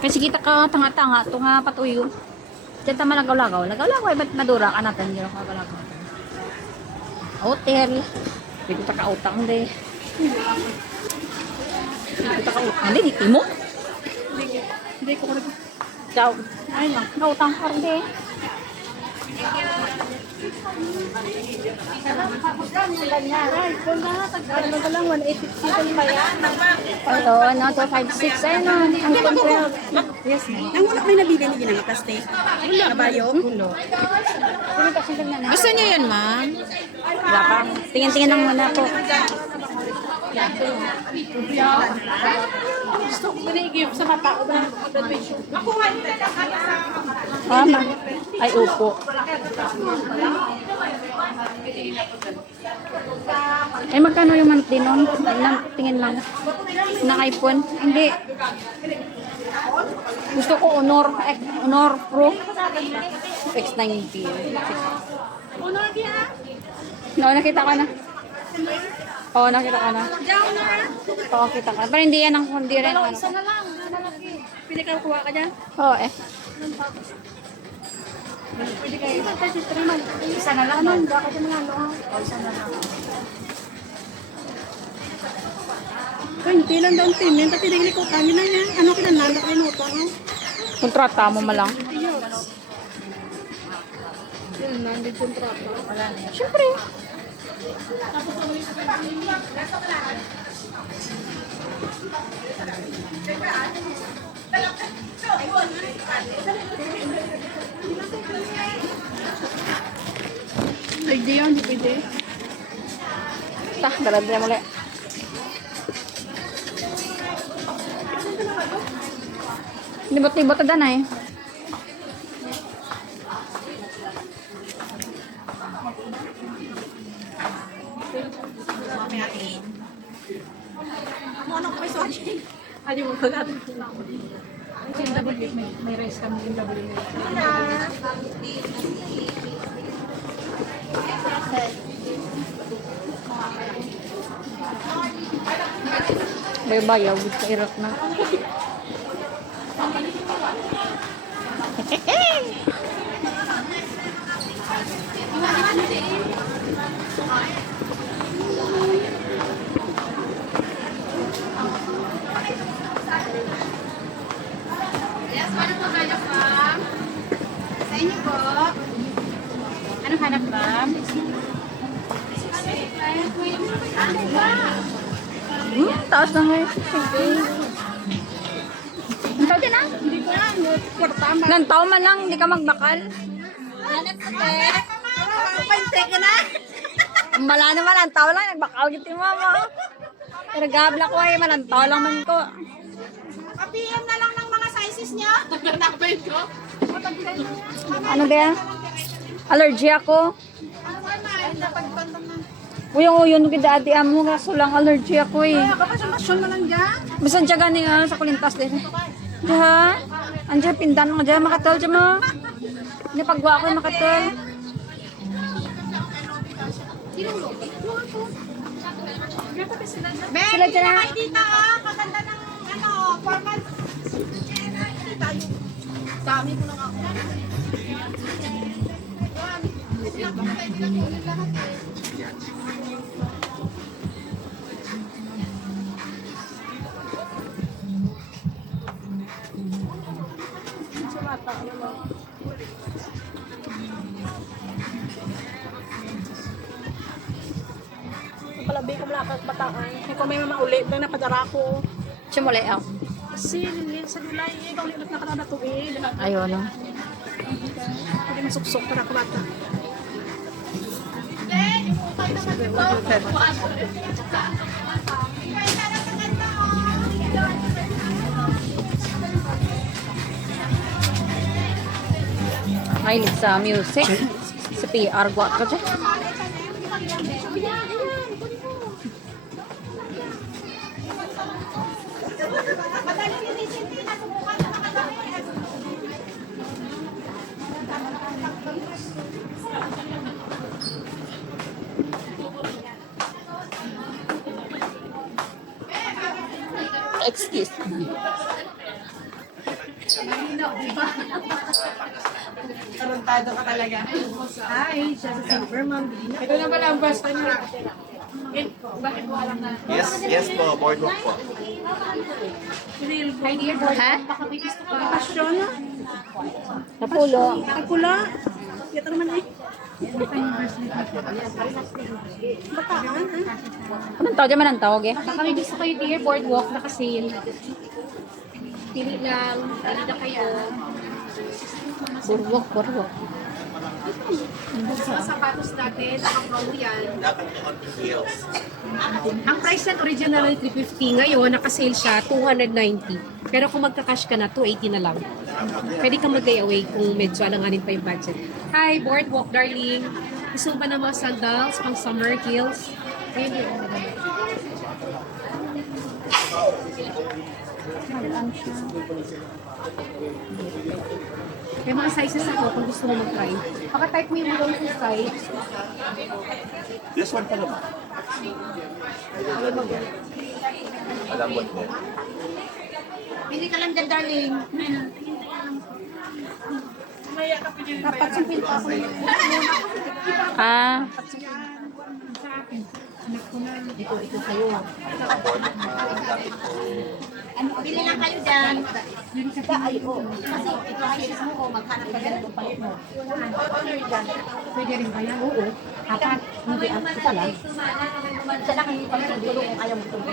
Kasi kita ka tanga-tanga, ito nga patuyo. Diyan tama lagaw-lagaw. Lagaw-lagaw, ba't madura ka natin? Hindi ako lagaw. Hotel. Hindi ko taka-utang, hindi. Hindi ko taka-utang, hindi. Di mo? Hindi ko rin. Ciao. Ay lang, nautang ka rin, Ito, ano, 256. Ayun na, ang compare. Yes, ma'am. Nang wala may nabili ni Ginang plastic? Wala. Kabayong? Gusto niyo yan, ma'am? Wala pa. Tingin-tingin lang muna po. Gusto ko i-give sa mata ko ng graduation. Mama. Ay, upo. Eh, magkano yung monthly nun? Tingin lang. Na iPhone? Hindi. Gusto ko Honor Pro. X90. Honor dia? No, nakita ka na. Oo, nakita ka na. Oo, kita ka. Pero hindi yan ang hindi rin. Ano. Isa na lang. Pili ka kuha ka dyan? Oo, eh. Pwede kayo. Isa na lang. Ano? Hindi ako dyan mga ano. Isa na lang. 20 lang down payment. At tinigli ko kami na yan. Ano kinananda kayo nota ko? Kontrata mo malang. Yan, nandit kontrata. Wala na yan. Siyempre. Ay, di yan. Di pwede. Dalad na muli. Libot-libot na dan eh. Ano ko may sorry? Adi mo pag atin. May rice kami yung W. May bayaw, sa irot na. Yes, ano po tayo, ma'am? Sa inyo po. Anong hanap, ma'am? Ano ba? Taas na ngayon. Ang tao din ah. Hindi ko yan. Kwartama. Ilang taon man lang, hindi ka magbakal. Hanap po, te. Pante ka na. Mala naman, ang tao lang, nagbakal kita mama. Pero gabla ko ay malantaw lang man ko. PM na lang ng mga sizes niya. Nakapin ko. Ano ba? Allergy ako. Uyong-uyon kita ati amo, kaso lang allergy ako eh. Kapasyon na lang dyan. Bisan siya gani sa kulintas din. Diha? Andiyan pindan mo dyan, makatol dyan mo. Hindi pagwa ako makatol. Sila dyan na. Ay, tita, kaganda ng ano, formal. Tita, yung dami ko lang ako. Palabi ko mula bataan. Hindi ko may mamaulit na napadara ko. Sumuli ako. Kasi sa July, ikaw ulit nakarada tuwid. Ayun no. Hindi masuksok para kabata. Mahilig sa music. Sa PR, guwat ka dyan. excuse. Tarantado ka talaga. Hi, siya sa Silver Mom. Ito na pala ang bus time na. Bakit mo alam na? Yes po, boardwalk po. Hi, dear. Ha? Pasyon na. Napulo. Pula. Ito naman eh. Bataan, ha? Anong tawag naman ang tawag eh? Baka may gusto kayo dear, boardwalk, naka-sale. Pili lang, pili na kayo. Burwok. Sa sapatos natin, naka-promo yan. Dapat on heels. Ang price yan originally 350, ngayon naka-sale siya 290. Pero kung magka-cash ka na, 280 na lang. Pwede kang mag-away kung medyo alanganin pa yung budget. Hi, boardwalk darling. Gusto mo ba ng mga sandals, pang summer heels? Ayun yun. May mga sizes ako kung gusto mo mag-try. Paka-type mo yung mga size. This one pa naman. Malambot din. Pili ka lang dyan, darling. Dapat simpil pa ako. Ah, Ito sa'yo. Bili lang kayo dyan. Kasi ito ay sis mo, maghanap ka dyan ng palit mo. Pwede rin ba yan? Oo. Apat. Hindi, isa lang. Isa lang ang pagtulong kung ayaw mo itong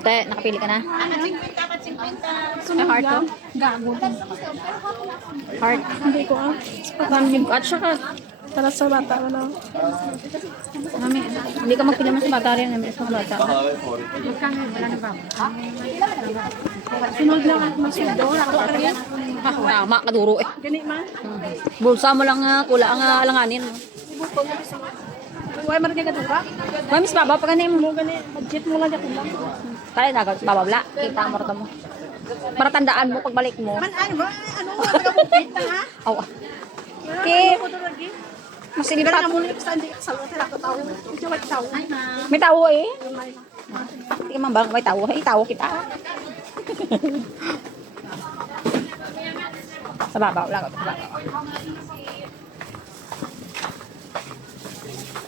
te, nakapili ka na? May heart to? Gago. Heart. Hindi ko ah. Pamilin ko. At saka, Para sa bata ko na. mami, hindi ka magpili mo sa bata rin. May sa bata. Sunod lang at masundo. Ako ka rin. Tama, kaduro eh. Ganit man. Bulsa mo lang kula ang alanganin. Huwag marami ka dura. Mami, mas babaw pa ganun mo. Mo ganit. Budget mo lang dyan lang. Kaya nagag bababla. Kita mo rito mo. Para tandaan mo pagbalik mo. Man, ano ba? Ano? Taga-bukit na ha? Awa. Okay. Ano ko doon lagi? Mas Hindi inipat. ka na muna sa hindi ka sa lugar ako tao. Ito what tao. Ay ma. May tawo eh. Hindi ka man ba? May tawo. Eh, tawo kita. Sa babaw lang. Sa babaw.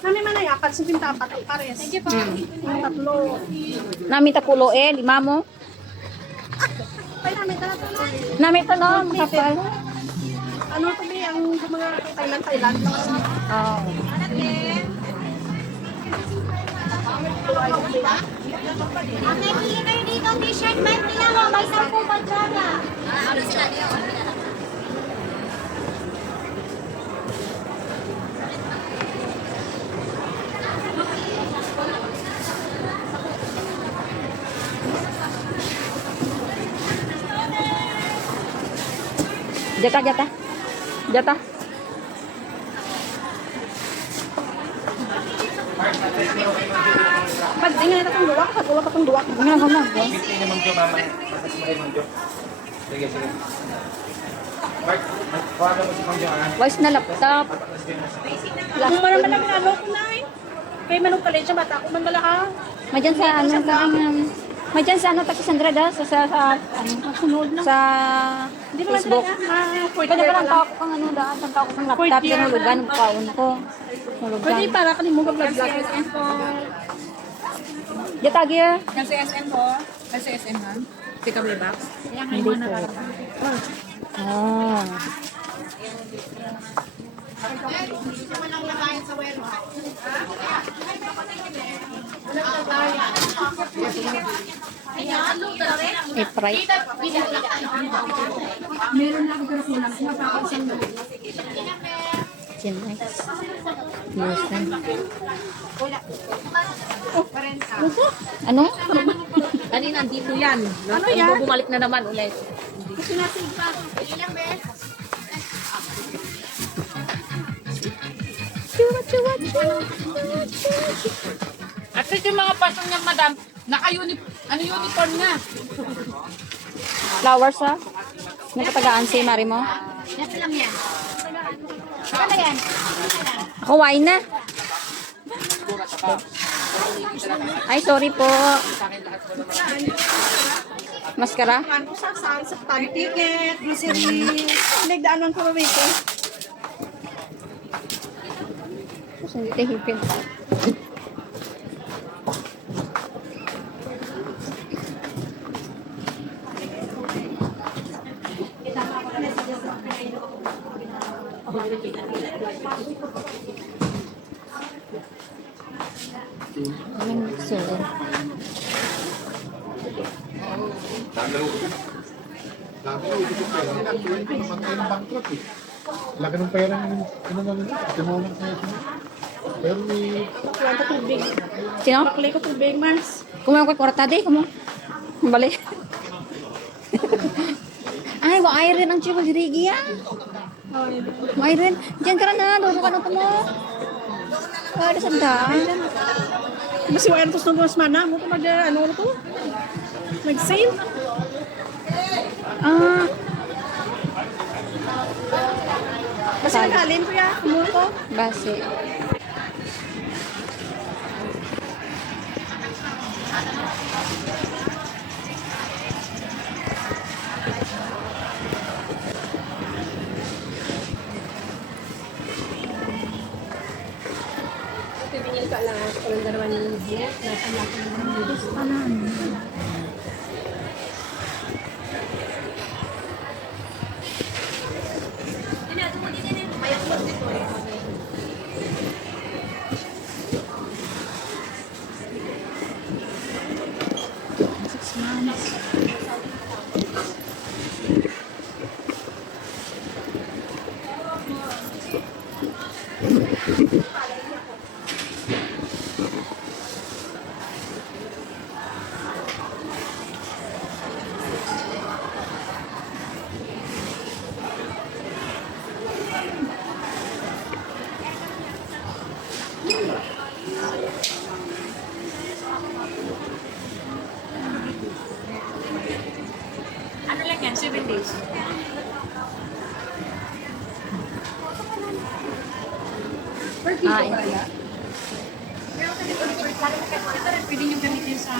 Nami man ay apat sa pintapat ay pares. Thank you po. Tatlo. Namin tapulo eh. Lima mo. Ay namin tala. Namin pa no. Makapal. Ano to be ang mga Thailand? Oh. Ate, pili kayo dito, t-shirt, may pila mo, may 10 ba dyan ah? Jata, jata. Jata. Pag tingnan ito kung duwa, pag uwa ka kung duwa. Ano lang lang. Ini Mang Jo, mama. Matas mo kay Mang Jo. Sige, sige. Mark, kuhagan mo si Mang Jo, ha? Voice na laptop. Kung man naman namin ano ko na eh. Kaya manong kalit siya bata ko man bala ka. May dyan sa ano may dyan sa ano Taki Sandra da sa ano Sunod na. sa Hindi naman Facebook. talaga. Pwede ba lang tao ko kang ano daan, ang tao ko kang laptop, Pwede. tinulugan ng kaon ko. Tinulugan. Pwede para ka mo vlog. Jata gya. Kasi SM po. Kasi SM ha. Takeaway box. Hindi po. Ah. I-fry. Meron na ako pero kulang. Mapapansin mo. Chinex. Yusen. Ano? Kanina, dito yan. Ano yan? Bumalik na naman ulit. At least yung mga pasong niya, madam, uniform na. Flowers ha? Napatagaan si Mari mo? Nasa lang yan. Ano yan? Ako wine na. Ay, sorry po. Maskara? Ano ko sa tag ticket, grocery. Nagdaanan ko rin ko. Hindi tayo hipin. Anong gusto ko? Laki ng pera ng tinulang kaya siya. Pero may Kulang ko tubig. Sino? Kulay ko tubig, Mars. Kumain ko kwarta di, kumo. Bali. Ay, wa iron ang chico dirigi ya. Wa iron. Diyan ka na, doon ka na mo. Wala sa daan. Mas yung entos ng mas mana mo ko ano to? Nag-sale. Ah. Kasi naghalin ko ya, kumuha ko. Base. Pipingin ka lang ako ng dalawa ni Buhok. Nasa laki ng mga bilis. Ano lang yan? 7 days. Ah, Pwede nyo gamitin sa